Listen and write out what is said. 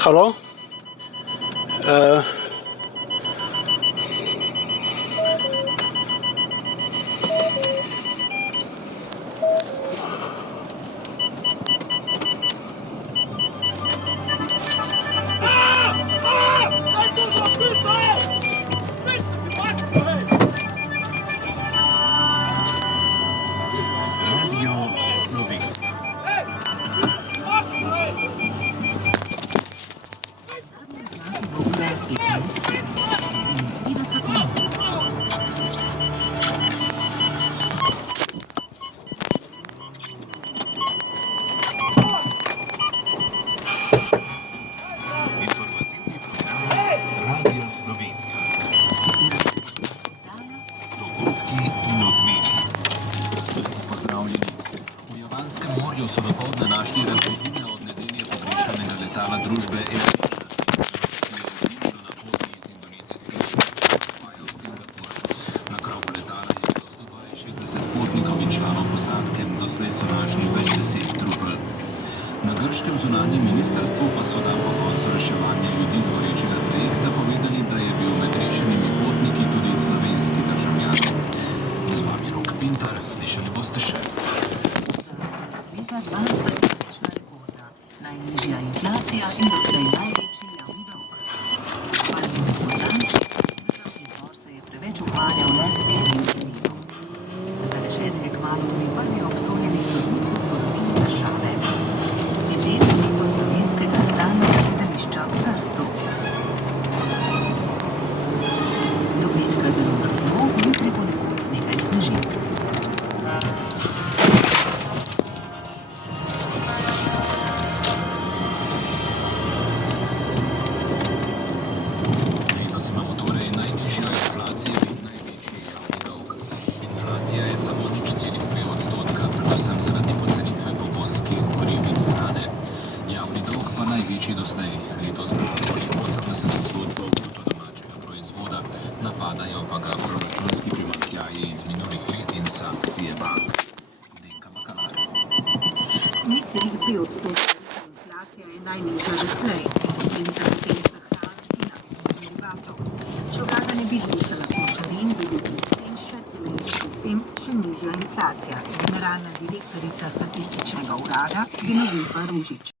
Halo? So dopoldne našli razbitine od nedelje pogrešanega letala družbe Air Asia, ki je odginilo na poti iz indonezijskega Singapurja v Singapur. Na krovu letala je bilo 162 potnikov in članov posadke, doslej so našli več 10 trupel. Na grškem zunanjem ministrstvu pa so dan po koncu reševanja ljudi z gorečega trajekta povedali, da je bil med rešenimi potniki tudi slovenski državljan. Z vami Rok Pintar, slišali boste še. 12-mesečna rekorda, najnižja inflacija in doslej največji javni dolg. Hvalimo poslanci, državni zbor se je preveč ukvarjal le z enim zmenom. Za rešetke kmalu tudi prvi obsojeni sodnik v zgodovini države. Izjemno slovenskega stalnega gledališča v Trstu. Do petka zelo mrzlo, jutri ponekod nekaj snežink. Je samo 0,2%, predvsem zaradi pocenitve pogonskih goriv in hrane. Javni dolg pa največji doslej. Letos bo okoli 80% bruto domačega proizvoda, napadajo pa ga proračunski primanjkljaji iz minulih let in sankcije bank. Zdenka Makalar. 0,2% inflacija je najnižja doslej, posledica potem hrane in naftnih derivatov. Če vlada ne bi zvišala trošarin, bi bil še nižja inflacija. Generalna direktorica statističnega urada Genoveva Ružič.